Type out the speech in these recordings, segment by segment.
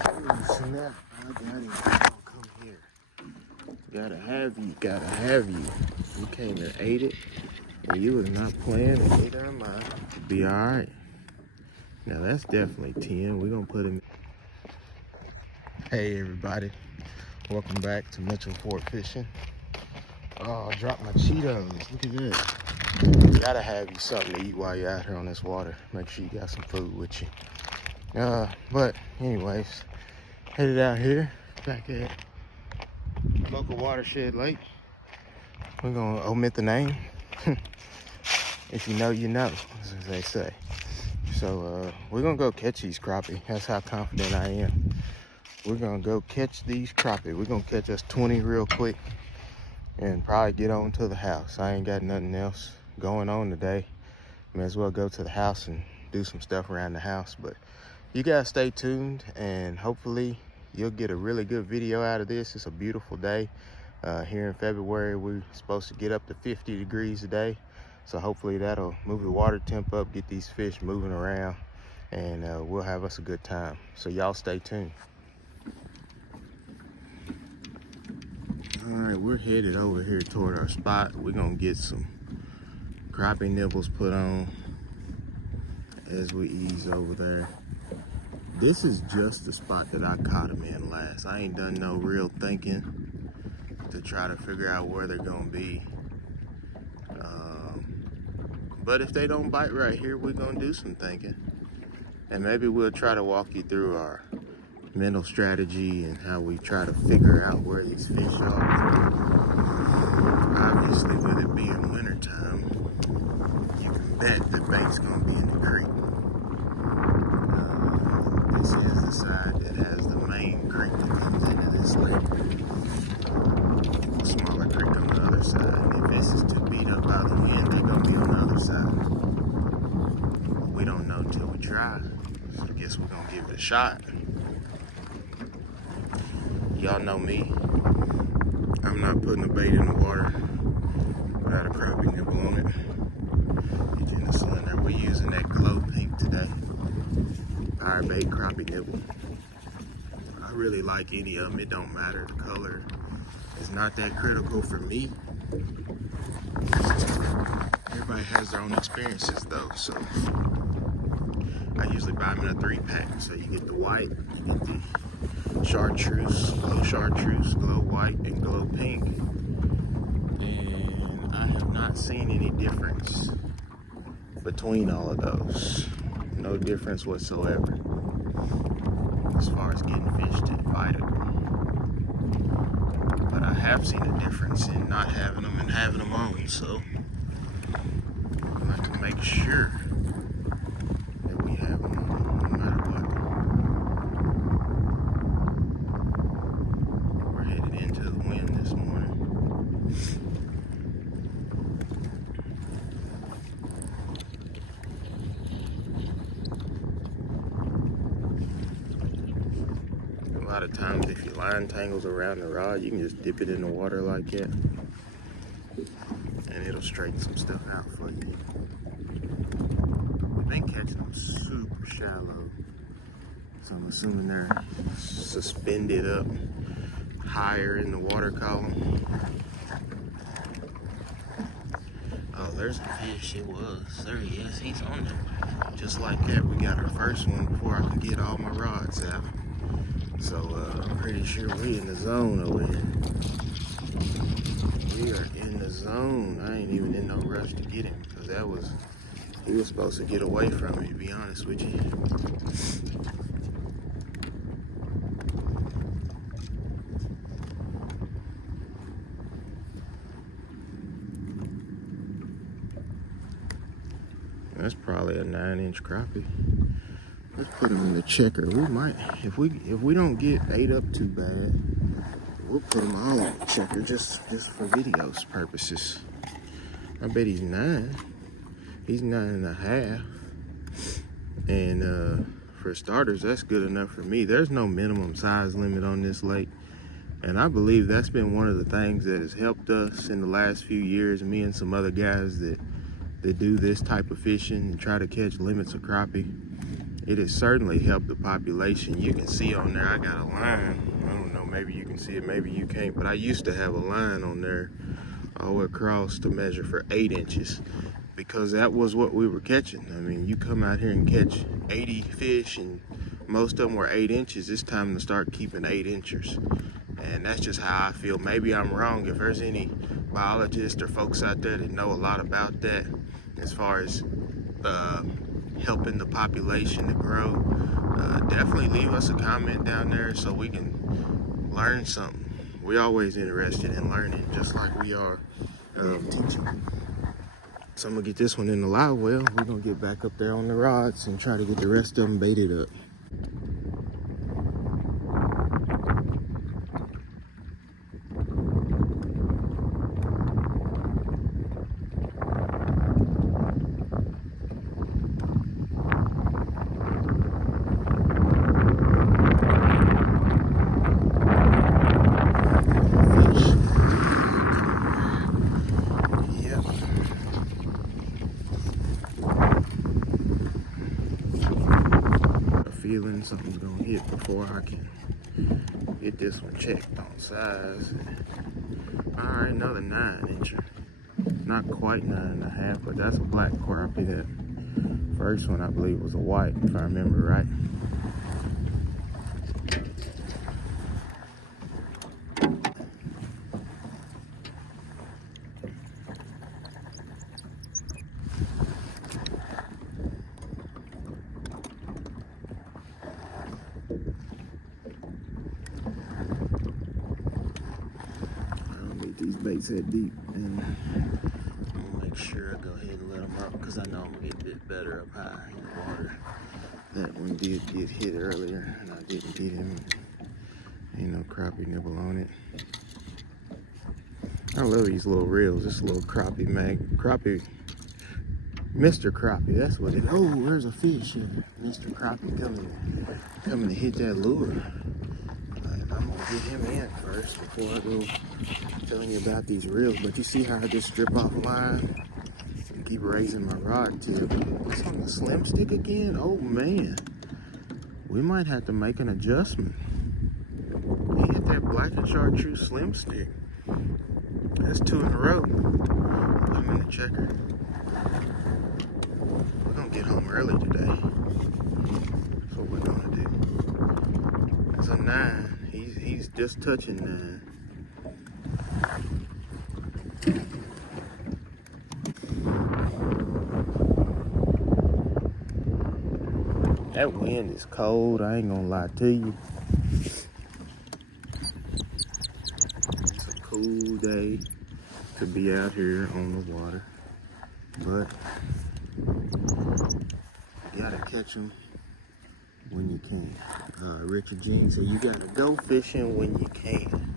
Oh, snap. I got him. Oh, come here. Gotta have you. You came and ate it, and you was not playing, and neither am I. Be alright. Now that's definitely 10. We're gonna put him. Hey everybody. Welcome back to Mitchell Fort Fishing. Oh, I dropped my Cheetos. Look at that. Gotta have you something to eat while you're out here on this water. Make sure you got some food with you. But anyways, headed out here back at local watershed lake. We're gonna omit the name. If you know, you know, as they say. So we're gonna go catch these crappie. That's how confident I am. We're gonna go catch these crappie. We're gonna catch us 20 real quick and probably get on to the house. I ain't got nothing else going on today. May as well go to the house and do some stuff around the house. But you guys stay tuned, and hopefully you'll get a really good video out of this. It's a beautiful day. Here in February, we're supposed to get up to 50 degrees a day. So hopefully that'll move the water temp up, get these fish moving around, and we'll have us a good time. So y'all stay tuned. All right, we're headed over here toward our spot. We're gonna get some crappie nibbles put on as we ease over there. This is just the spot that I caught them in last. I ain't done no real thinking to try to figure out where they're gonna be. But if they don't bite right here, we're gonna do some thinking. And maybe we'll try to walk you through our mental strategy and how we try to figure out where these fish are. Obviously, with it being wintertime, you can bet the bait's gonna be in the creek. This is the side that has the main creek that comes into this lake. A smaller creek on the other side. And if this is too beat up by the wind, they're gonna be on the other side. But we don't know until we try. So I guess we're gonna give it a shot. Y'all know me. I'm not putting a bait in the water without a crappie nibble on it. Get you in the cylinder. We're using that glow pink today. Fire bait crappie nibble. I really like any of them. It don't matter. The color is not that critical for me. Everybody has their own experiences though, so I usually buy them in a 3-pack. So you get the white, you get the chartreuse, glow white, and glow pink. And I have not seen any difference between all of those. No difference whatsoever as far as getting fish to bite it. But I have seen a difference in not having them and having them on, so I like to make sure that we have them on no matter what. We're headed into the wind this morning. A lot of times if your line tangles around the rod, you can just dip it in the water like that and it'll straighten some stuff out for you. We've been catching them super shallow, so I'm assuming they're suspended up higher in the water column. Oh, there's a fish. It was. There he is. He's on there. Just like that, we got our first one before I can get all my rods out. So I'm pretty sure we in the zone over here. We are in the zone. I ain't even in no rush to get him because he was supposed to get away from me, to be honest with you. That's probably a 9-inch crappie. Let's put him in the checker. We might, if we don't get ate up too bad, we'll put them all on the checker just for videos purposes. I bet he's 9. He's 9.5. And for starters, that's good enough for me. There's no minimum size limit on this lake. And I believe that's been one of the things that has helped us in the last few years, me and some other guys that do this type of fishing and try to catch limits of crappie, it has certainly helped the population. You can see on there, I got a line. I don't know, maybe you can see it, maybe you can't, but I used to have a line on there all the way across to measure for 8 inches because that was what we were catching. I mean, you come out here and catch 80 fish and most of them were 8 inches. It's time to start keeping 8 inchers. And that's just how I feel. Maybe I'm wrong. If there's any biologists or folks out there that know a lot about that as far as helping the population to grow, definitely leave us a comment down there so we can learn something. We're always interested in learning, just like we are teaching. So I'm gonna get this one in the live well. We're gonna get back up there on the rods and try to get the rest of them baited up. Feeling something's gonna hit before I can get this one checked on size. All right, another 9 incher. Not quite 9.5, but that's a black crappie. That first one I believe was a white, if I remember right. These baits that deep, and I'm gonna make sure I go ahead and let them up because I know I'm gonna get a bit better up high in the water. That one did get hit earlier and I didn't get him. Ain't no crappie nibble on it. I love these little reels. This little crappie crappie, Mr. Crappie, that's what it is. Oh, there's a fish here. Mr. Crappie coming to hit that lure. I'm gonna get him in first before I go telling you about these reels. But you see how I just strip off line and keep raising my rod tip. It's on the slim stick again. Oh man, we might have to make an adjustment. He hit that black and chartreuse slim stick. That's 2 in a row. I'm in the checker. We're gonna get home early today. That's what we're gonna do. That's a 9. He's just touching 9. That wind is cold, I ain't gonna lie to you. It's a cool day to be out here on the water, but you gotta catch them when you can. Richard Jean said you gotta go fishing when you can.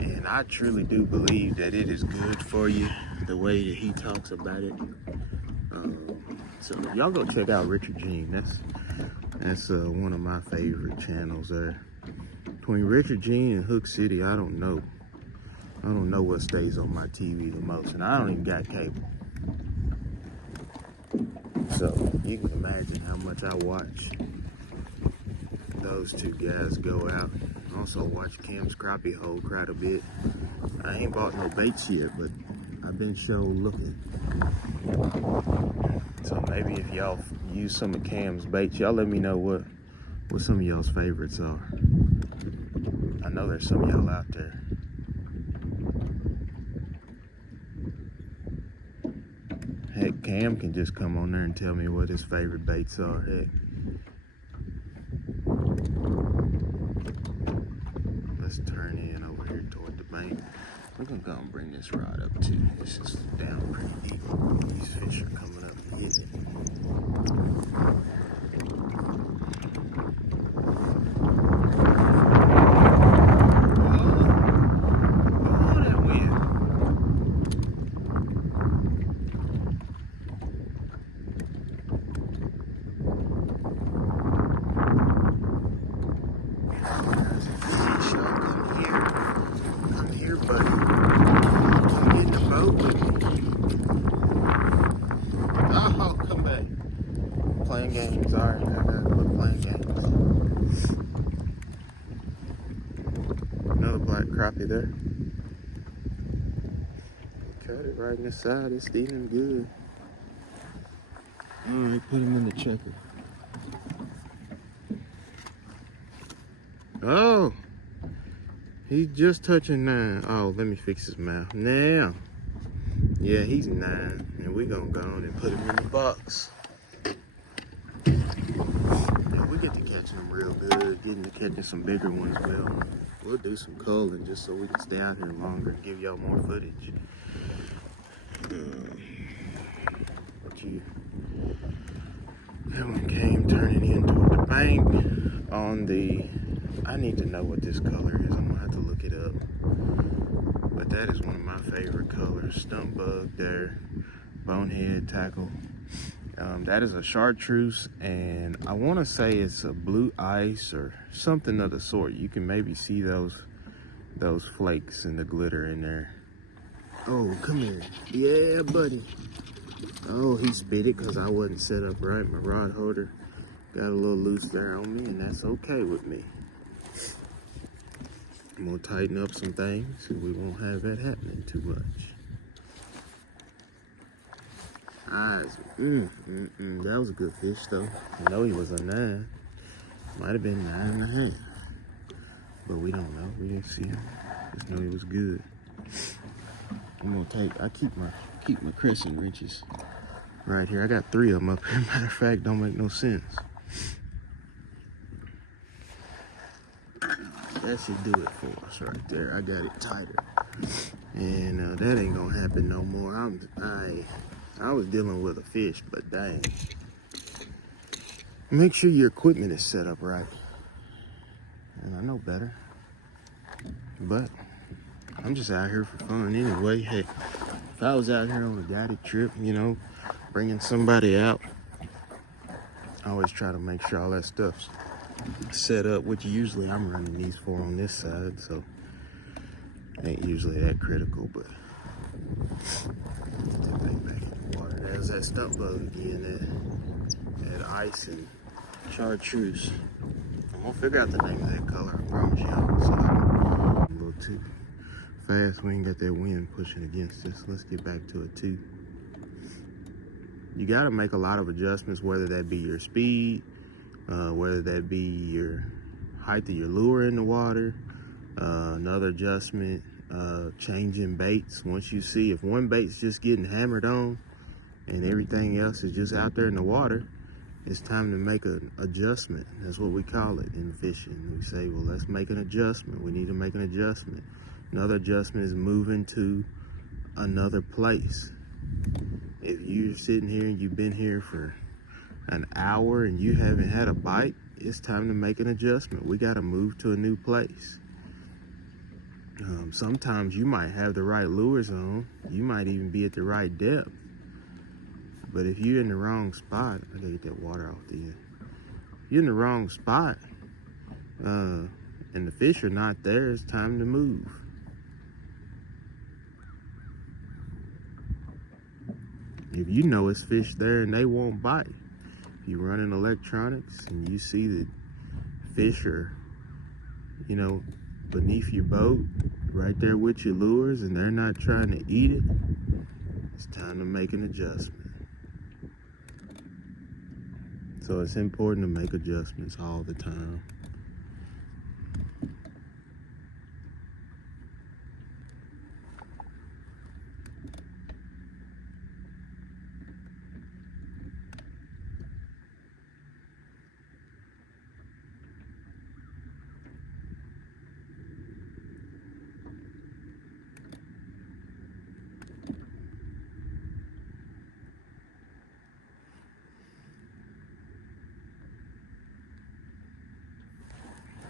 And I truly do believe that it is good for you, the way that he talks about it. So y'all go check out Richard Jean. That's one of my favorite channels there. Between Richard Jean and Hook City, I don't know what stays on my TV the most, and I don't even got cable. So you can imagine how much I watch those two guys go out. Also watch Cam's crappie hole quite a bit. I ain't bought no baits yet, but I've been sure looking. So maybe if y'all use some of Cam's baits, y'all let me know what some of y'all's favorites are. I know there's some of y'all out there. Heck, Cam can just come on there and tell me what his favorite baits are. Heck. Let's turn in over here toward the bank. We're gonna go and bring this rod up too. This is down pretty deep. These fish are coming up and hitting it. Oh, that wind. Come here, buddy. Come get in the boat with me. Oh, come back. Playing games. crappie there. Cut it right in the side. It's steaming good. All right, put him in the checker. Oh, he's just touching 9. Oh, let me fix his mouth now. Yeah, he's 9, and we're gonna go on and put him in the box. Yeah, we get to catching them real good, getting to catching some bigger ones. Well, we'll do some culling just so we can stay out here longer and give y'all more footage. That one came turning in toward the bank on the, I need to know what this color is. I'm gonna have to look it up. But that is one of my favorite colors. Stump bug there, bonehead tackle. That is a chartreuse, and I want to say it's a blue ice or something of the sort. You can maybe see those flakes and the glitter in there. Oh, come here. Yeah, buddy. Oh, he spit it because I wasn't set up right. My rod holder got a little loose there on me, and that's okay with me. I'm gonna tighten up some things so we won't have that happening too much. Eyes, that was a good fish though. I know he was a 9. Might have been 9.5. But we don't know, we didn't see him. Just know he was good. I'm gonna take, I keep my crescent wrenches right here. I got 3 of them up here. Matter of fact, don't make no sense. That should do it for us right there. I got it tighter. And that ain't gonna happen no more. I was dealing with a fish, but dang. Make sure your equipment is set up right. And I know better. But I'm just out here for fun anyway. Hey, if I was out here on a guided trip, you know, bringing somebody out, I always try to make sure all that stuff's set up, which usually I'm running these for on this side, so ain't usually that critical, but get that thing back in the water. There's that stump bug again, that ice and chartreuse. I'm gonna figure out the name of that color, I promise y'all. So a little too fast, we ain't got that wind pushing against us. Let's get back to it too. You gotta make a lot of adjustments, whether that be your speed, whether that be your height of your lure in the water, another adjustment, changing baits. Once you see if one bait's just getting hammered on and everything else is just out there in the water, it's time to make an adjustment. That's what we call it in fishing. We say, well, let's make an adjustment. We need to make an adjustment. Another adjustment is moving to another place. If you're sitting here and you've been here for an hour and you haven't had a bite, it's time to make an adjustment. We got to move to a new place. Sometimes you might have the right lures on. You might even be at the right depth. But if you're in the wrong spot, I gotta get that water off the end. You're in the wrong spot, and the fish are not there, it's time to move. If you know it's fish there and they won't bite, if you're running electronics and you see that fish are, you know, beneath your boat, right there with your lures, and they're not trying to eat it, it's time to make an adjustment. So it's important to make adjustments all the time.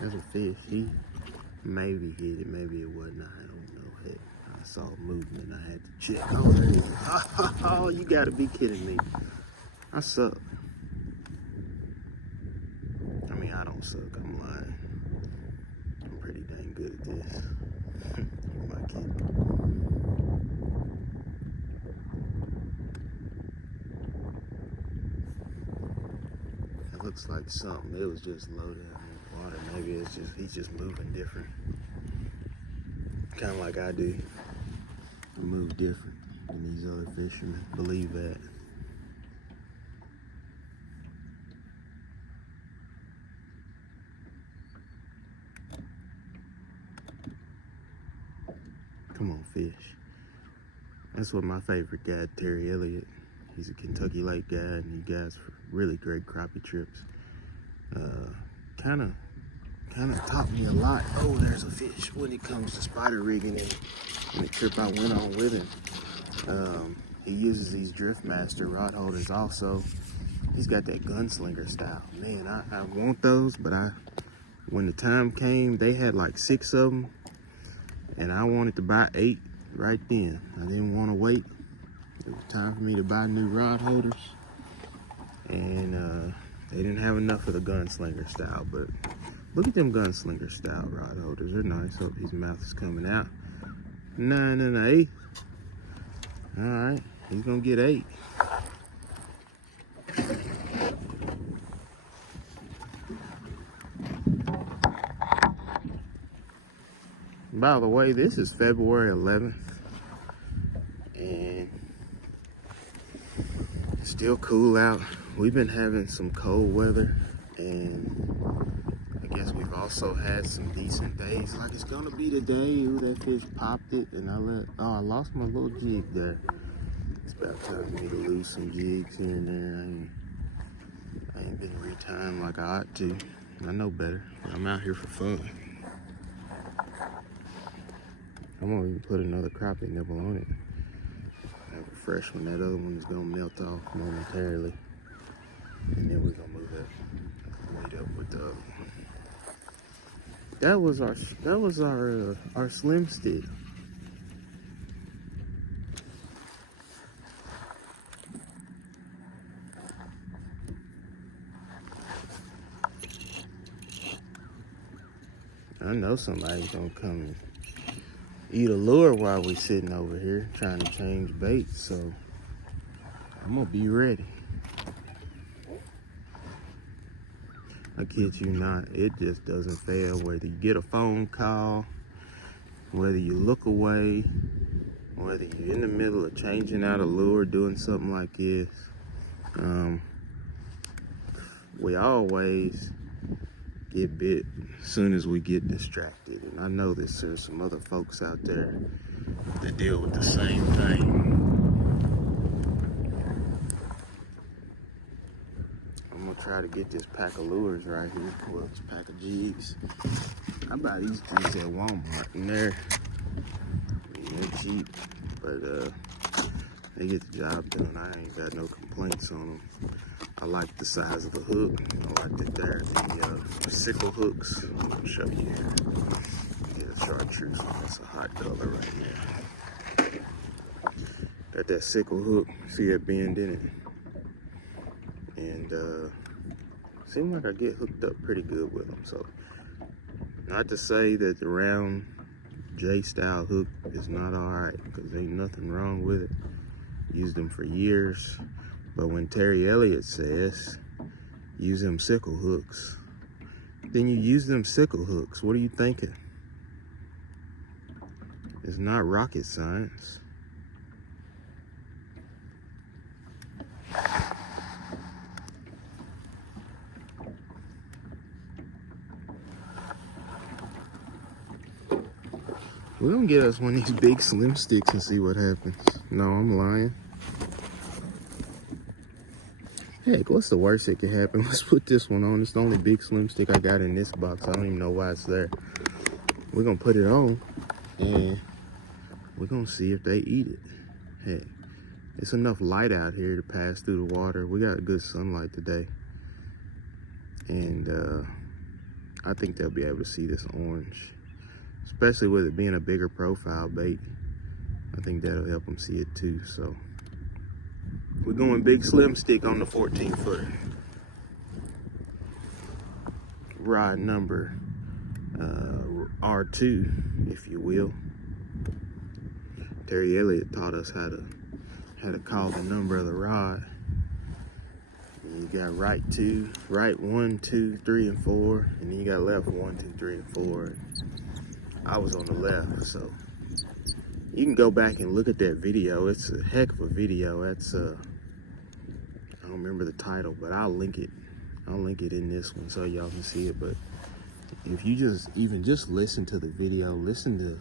There's a fish. He maybe hit it, maybe it wasn't. I don't know. Heck, I saw movement. I had to check. Oh, there it is. Oh, you gotta be kidding me. I suck. I mean, I don't suck. I'm lying. I'm pretty dang good at this. Who am I kidding? It looks like something. It was just low down in the water. Maybe it's just, he's just moving different. Kind of like I do. I move different than these other fishermen. Believe that. Come on, fish. That's what my favorite guy, Terry Elliott. He's a Kentucky Lake guy, and he guides for really great crappie trips. Kind of taught me a lot. Oh, there's a fish when it comes to spider rigging and the trip I went on with him. He uses these Driftmaster rod holders also. He's got that gunslinger style. Man, I want those, but when the time came, they had like 6 of them, and I wanted to buy 8 right then. I didn't want to wait. It was time for me to buy new rod holders, and they didn't have enough of the gunslinger style, but look at them gunslinger style rod holders. They're nice. Hope his mouth is coming out. 9 1/8. All right, he's gonna get 8. By the way, this is February 11th, and it's still cool out. We've been having some cold weather, and I guess we've also had some decent days. Like it's gonna be today. Ooh, that fish popped it, and I lost my little jig there. It's about time for me to lose some jigs here and there. I ain't been retimed like I ought to. I know better. I'm out here for fun. I'm gonna even put another crappie nibble on it. Have a fresh one. That other one is gonna melt off momentarily, and then we're gonna move it weight up with the other one. That was our slim stick. I know somebody's gonna come and eat a lure while we sitting over here trying to change bait, so I'm gonna be ready. I kid you not, it just doesn't fail. Whether you get a phone call, whether you look away, whether you're in the middle of changing out a lure, doing something like this, we always get bit as soon as we get distracted. And I know there's some other folks out there that deal with the same thing. I'm gonna try to get this pack of lures right here. Well, this pack of jigs. I buy these jigs at Walmart, and they're cheap, but they get the job done. I ain't got no complaints on them. I like the size of the hook. I like that they're the sickle hooks. I'll show you here. Get a chartreuse. That's a hot color right there. Got that sickle hook. See that bend in it? And seems like I get hooked up pretty good with them. So, not to say that the round J-style hook is not alright, because ain't nothing wrong with it. Used them for years. But when Terry Elliott says, use them sickle hooks, then you use them sickle hooks. What are you thinking? It's not rocket science. We're gonna get us one of these big slim sticks and see what happens. No, I'm lying. Heck, what's the worst that could happen? Let's put this one on. It's the only big slim stick I got in this box. I don't even know why it's there. We're gonna put it on, and we're gonna see if they eat it. Heck, it's enough light out here to pass through the water. We got good sunlight today, and I think they'll be able to see this orange, especially with it being a bigger profile bait. I think that'll help them see it too. So we're going big slim stick on the 14-footer. Rod number R2, if you will. Terry Elliott taught us how to call the number of the rod. And you got right 2, right 1, 2, 3, and 4, and then you got left 1, 2, 3, and 4. I was on the left. So you can go back and look at that video. It's a heck of a video. That's I don't remember the title, but I'll link it. I'll link it in this one so y'all can see it. But if you just listen to the video, listen to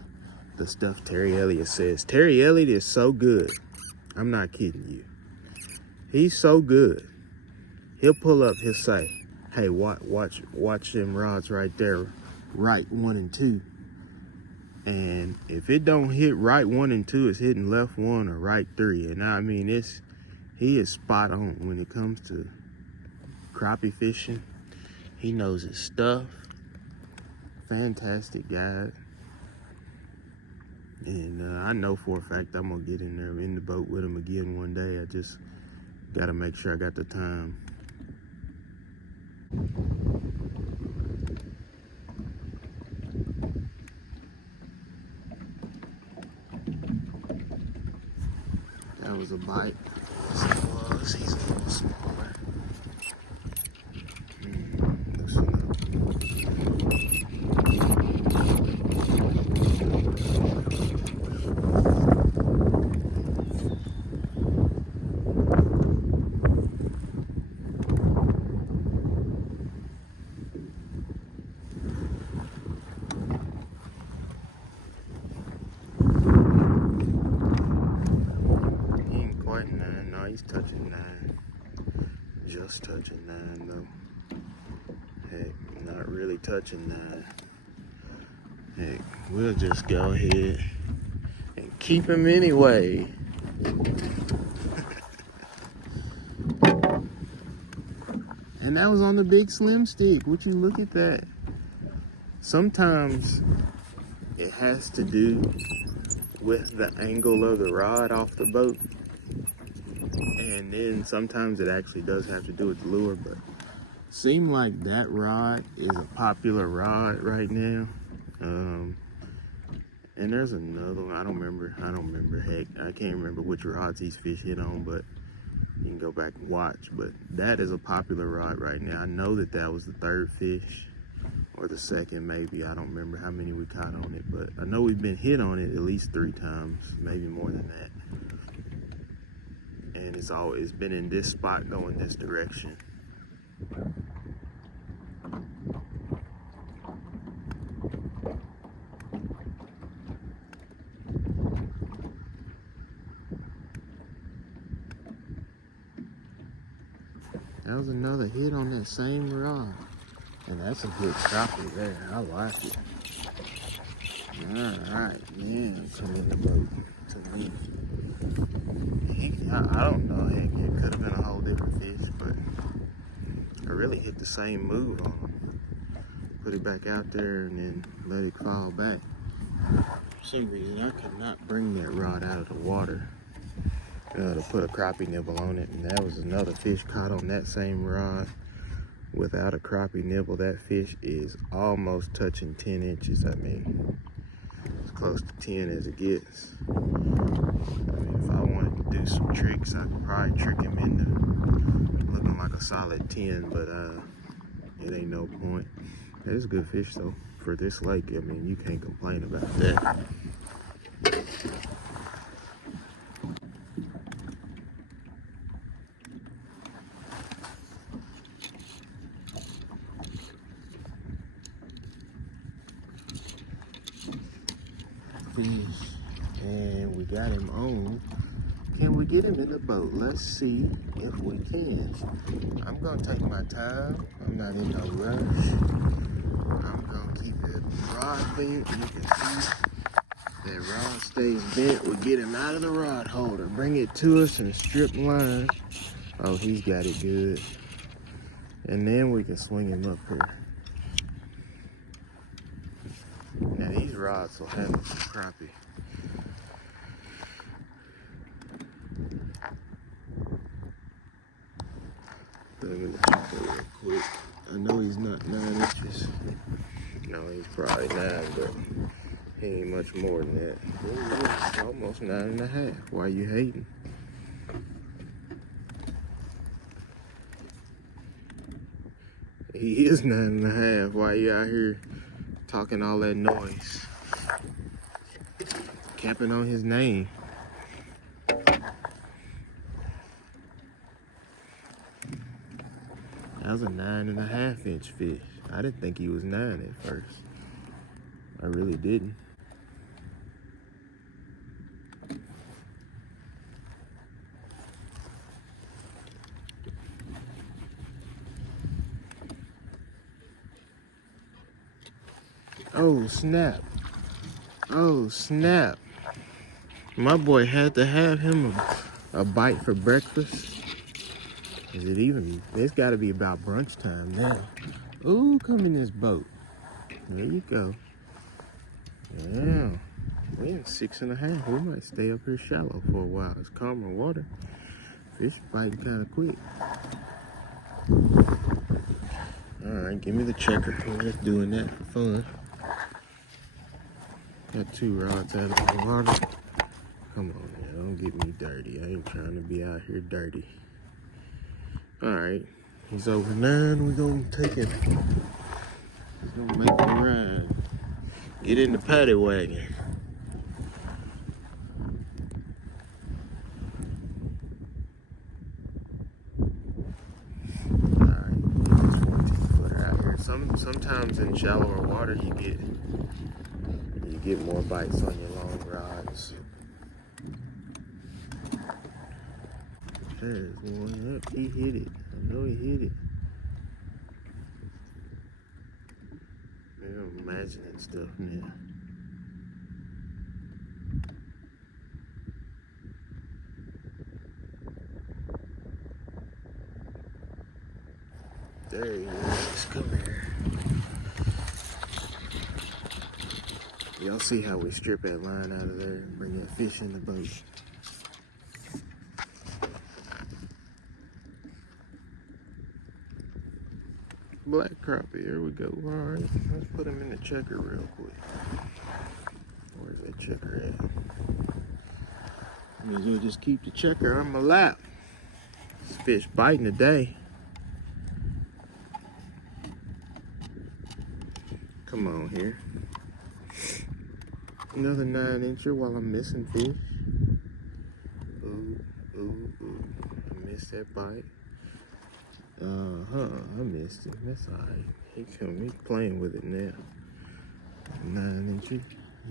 the stuff Terry Elliott says. Terry Elliott is so good. I'm not kidding you. He's so good. He'll pull up, he'll say, hey, watch them rods right there, right 1 and 2. And if it don't hit right 1 and 2, it's hitting left 1 or right 3. And I mean, he is spot on when it comes to crappie fishing. He knows his stuff. Fantastic guy. And I know for a fact I'm gonna get in there in the boat with him again one day. I just gotta make sure I got the time. That was a bite. Yes, it was. He's a little smaller. Loosen up. He's touching 9. Just touching 9 though. Heck, not really touching 9. Heck, we'll just go ahead and keep him anyway. And that was on the big slim stick. Would you look at that? Sometimes it has to do with the angle of the rod off the boat. And then sometimes it actually does have to do with the lure, but seem like that rod is a popular rod right now. And there's another one, I don't remember, heck, I can't remember which rods these fish hit on, but you can go back and watch. But that is a popular rod right now. I know that that was the 3rd fish, or the 2nd maybe, I don't remember how many we caught on it, but I know we've been hit on it at least 3 times, maybe more than that. And it's always been in this spot going this direction. That was another hit on that same rod. And that's a good crappie there. I like it. Alright, yeah, come in the boat to me. I don't know, heck, it could have been a whole different fish, but I really hit the same move on him. Put it back out there and then let it fall back. For some reason, I could not bring that rod out of the water to put a crappie nibble on it, and that was another fish caught on that same rod without a crappie nibble. That fish is almost touching 10 inches. I mean, as close to 10 as it gets. I mean, if I wanted to do some tricks, I could probably trick him into looking like a solid 10, but it ain't no point. That is a good fish though for this lake. I mean, you can't complain about that. Fish, and we got him on. Can we get him in the boat? Let's see if we can. I'm gonna take my time. I'm not in no rush. I'm gonna keep it rod bent. You can see that rod stays bent. We get him out of the rod holder. Bring it to us in a strip line. Oh, he's got it good. And then we can swing him up here. Now these rods will handle some crappie. Let me check that real quick. I know he's not 9 inches. No, he's probably 9, but he ain't much more than that. Ooh, it's almost 9.5. Why you hating? He is 9.5. Why you out here talking all that noise? Capping on his name. That was a 9.5 inch fish. I didn't think he was 9 at first. I really didn't. Oh, snap. Oh, snap. My boy had to have him a bite for breakfast. Is it even? It's got to be about brunch time now. Ooh, come in this boat. There you go. Yeah. We're in 6.5. We might stay up here shallow for a while. It's calmer water. Fish biting kind of quick. Alright, give me the checker. We're just doing that for fun. Got 2 rods out of the water. Come on, man. Don't get me dirty. I ain't trying to be out here dirty. Alright. He's over 9. We're going to take it. He's going to make the ride. Get in the paddy wagon. Sometimes in shallower water you get more bites on your long rods. There's one up. He hit it. I know he hit it. Maybe I'm imagining stuff now. There he is. Come here. Y'all see how we strip that line out of there and bring that fish in the boat. Black crappie, here we go. All right, let's put him in the checker real quick. Where's that checker at? May as well just keep the checker on my lap. This fish biting today. Come on here. Another 9-incher while I'm missing fish. Ooh, ooh, ooh. I missed that bite. I missed it. That's alright. He's playing with it now. 9-incher.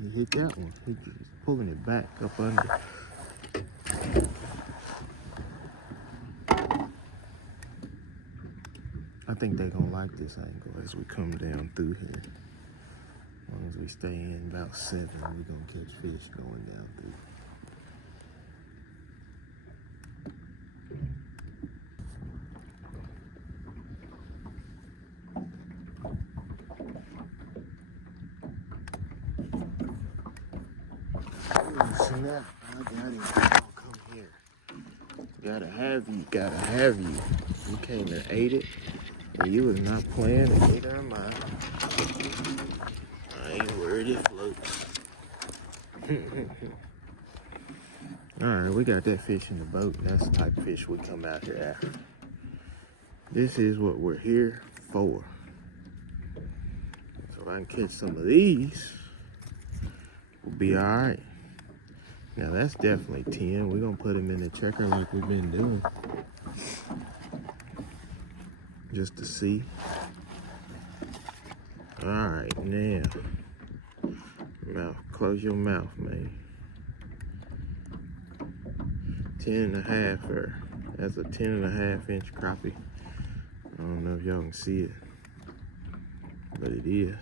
He hit that one. He's pulling it back up under. I think they're gonna like this angle as we come down through here. As long as we stay in about 7, we're gonna catch fish going down through. Oh, snap. I got him. Oh, come here. Gotta have you. You came and ate it, and you was not playing, and neither am I. I ain't worried it floats. Alright, we got that fish in the boat. That's the type of fish we come out here after. This is what we're here for. So if I can catch some of these, we'll be alright. Now that's definitely 10. We're gonna put them in the checker like we've been doing. Just to see. Alright, now. Mouth, close your mouth, man. 10.5. That's a 10.5-inch crappie. I don't know if y'all can see it, but it is.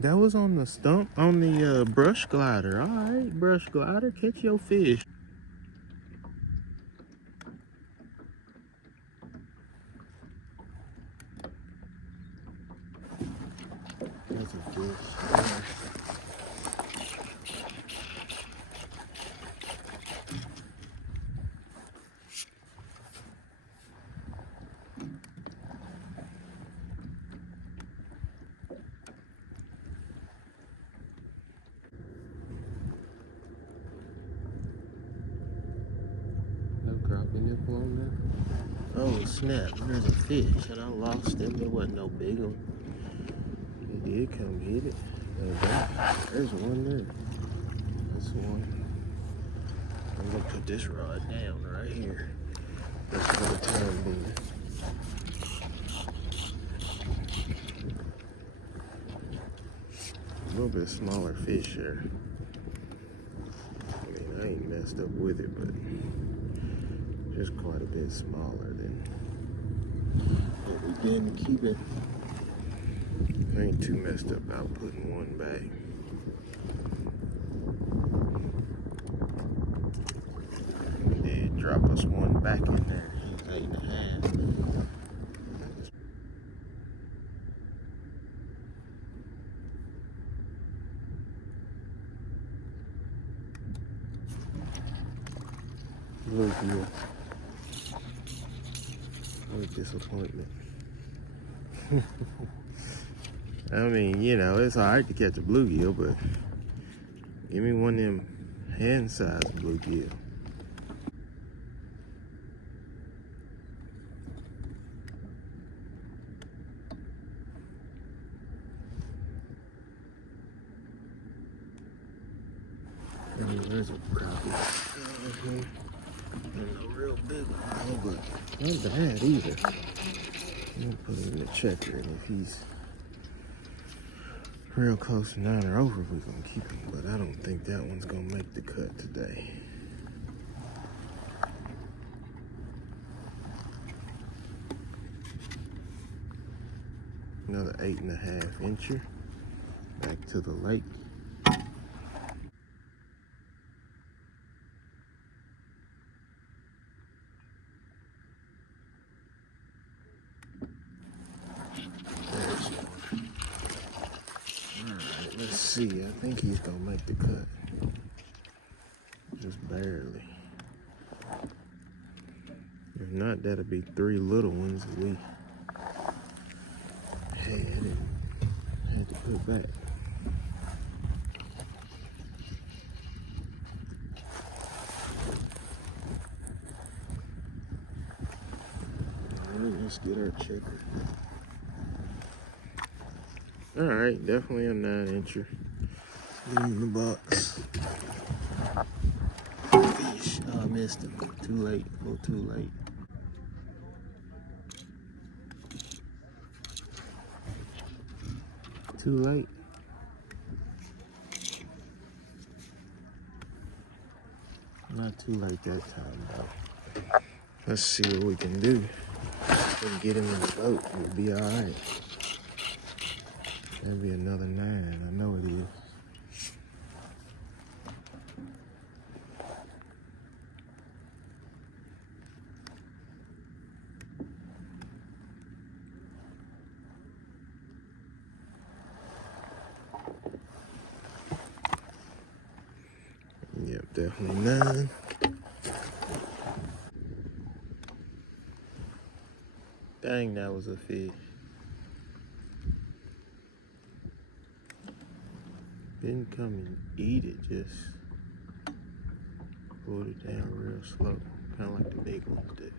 That was on the stump, on the brush glider. All right, brush glider, catch your fish. That's a fish. Dropping nipple on there. Oh snap, there's a fish and I lost him. There wasn't no big one. He did come hit it. There's one there. That's one. I'm gonna put this rod down right here. That's for the time being. A little bit smaller fish there. I mean, I ain't messed up with it, but just quite a bit smaller than what we've been keeping. I ain't too messed up about putting one back. We did drop us one back in there. He's 8.5. Bluegill. What a disappointment. I mean, you know, it's alright to catch a bluegill, but give me one of them hand-sized bluegill. I mean, there's a crappie. And a real big one, but not bad either. I'm gonna put him in the checker, and if he's real close to 9 or over, we're gonna keep him. But I don't think that one's gonna make the cut today. Another 8.5 incher. Back to the lake. Let's see, I think he's gonna make the cut. Just barely. If not, that'll be 3 little ones that we had to put back. Alright, let's get our checker. Alright, definitely a 9-incher. Get him in the box. Fish. Oh, I missed him. Too late. A little too late. Too late. Not too late that time, though. Let's see what we can do. If we can get him in the boat, we'll be alright. That'll be another 9. I know it is. Yep, definitely 9. Dang, that was a fish. Didn't come and eat it, just pulled it down real slow, kind of like the big ones do.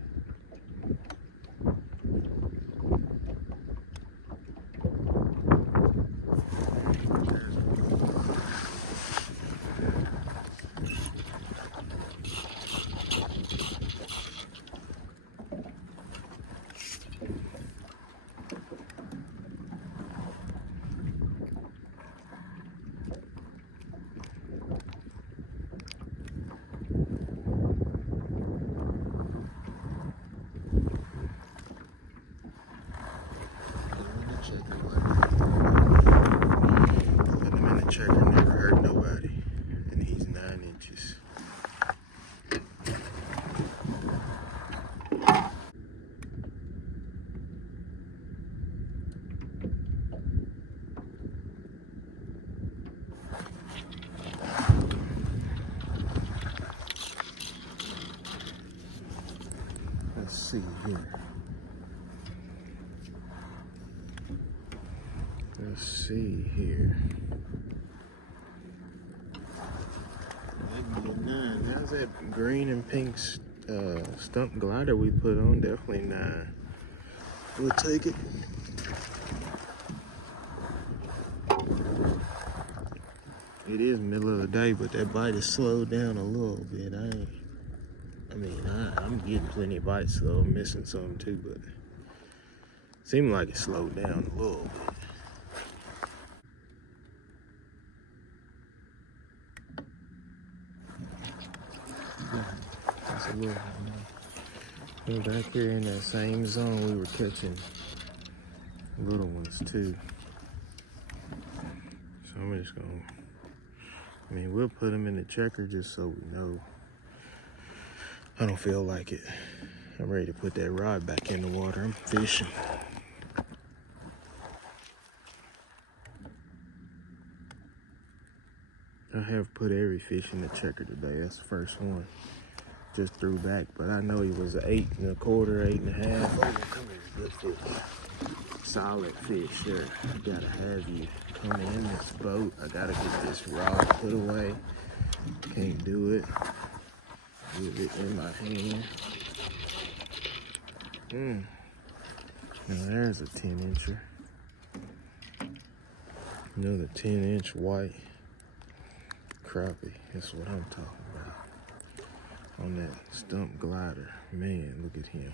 Checker never hurt nobody, and he's 9 inches. Let's see here. Let's see here. That'd be a 9. How's that green and pink stump glider we put on, definitely 9. We'll take it. It is middle of the day, but that bite is slowed down a little bit. I'm getting plenty of bites, so I'm missing some too, but it seemed like it slowed down a little bit. That's a little one. Back here in that same zone, we were catching little ones too. So I'm just gonna, we'll put them in the checker just so we know. I don't feel like it. I'm ready to put that rod back in the water. I'm fishing. I have put every fish in the checker today. That's the first one. Just threw back, but I know he was an 8 1/4, 8 1/2. Oh, come here, good fish. Solid fish there. I gotta have you come in this boat. I gotta get this rod put away. Can't do it. With it in my hand. Now there's a 10-incher. Another 10-inch white crappie. That's what I'm talking about. On that stump glider. Man, look at him.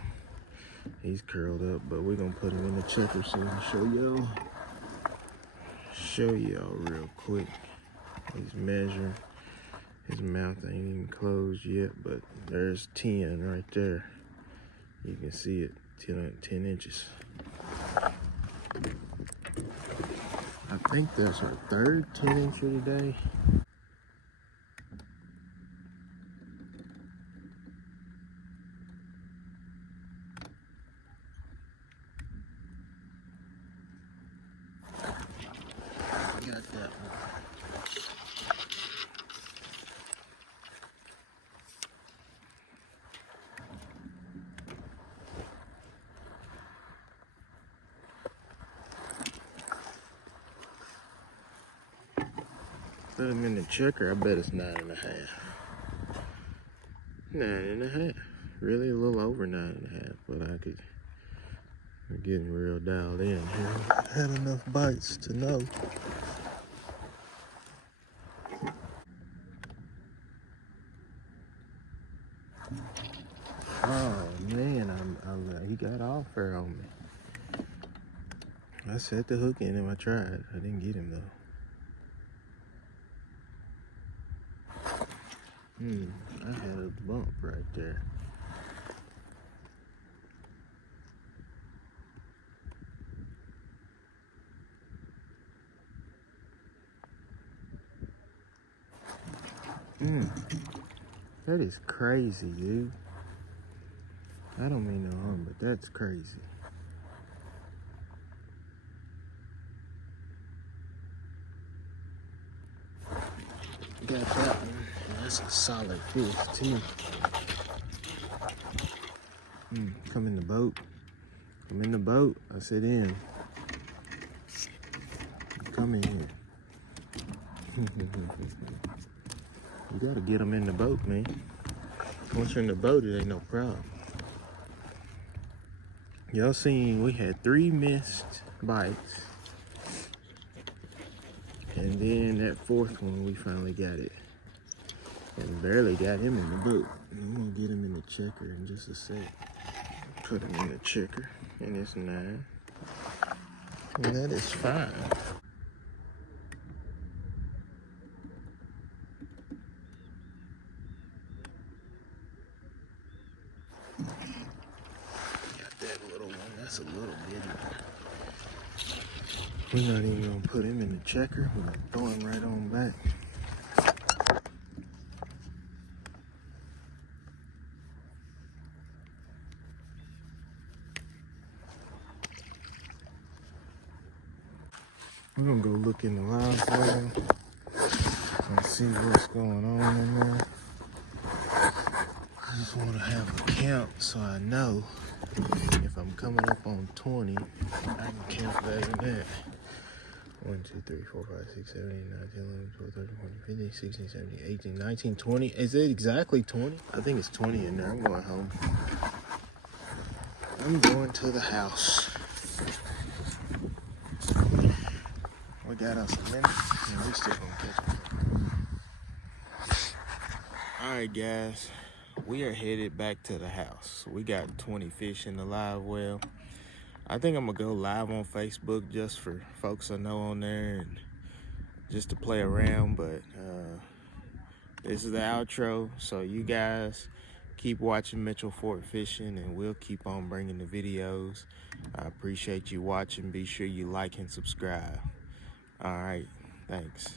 He's curled up, but we're gonna put him in the checker so I can show y'all real quick. He's measuring. His mouth ain't even closed yet, but there's 10 right there. You can see it, 10 inches. I think that's our 3rd 10-incher today. Got that one. Put him in the checker. I bet it's 9 1/2. 9 1/2. Really a little over 9 1/2, but we're getting real dialed in here. I had enough bites to know. Oh man, he got off there on me. I set the hook in him. I tried. I didn't get him though. I had a bump right there. That is crazy, dude. I don't mean no harm, but that's crazy. Got that one. That's a solid fish, too. Come in the boat. Come in the boat. I said in. Come in here. You gotta get them in the boat, man. Once you're in the boat, it ain't no problem. Y'all seen we had 3 missed bites. And then that 4th one, we finally got it. And barely got him in the boat. I'm gonna get him in the checker in just a sec. Put him in the checker, and it's 9. And that is fine. Got that little one, that's a little bitty one. We're not even gonna put him in the checker. We're gonna throw him right on back. We're gonna go look in the live well and see what's going on in there. I just wanna have a count so I know if I'm coming up on 20, I can count that in there. 1, 2, 3, 4, 5, 6, 7, 8, 9, 10, 11, 12, 13, 14, 15, 16, 17, 18, 19, 20. Is it exactly 20? I think it's 20 in there. I'm going home. I'm going to the house. We got us a minute, and we still gonna catch them. All right, guys, we are headed back to the house. We got 20 fish in the live well. I think I'm gonna go live on Facebook just for folks I know on there and just to play around, but this is the outro. So you guys keep watching Mitchell Fort Fishing and we'll keep on bringing the videos. I appreciate you watching. Be sure you like and subscribe. All right, thanks.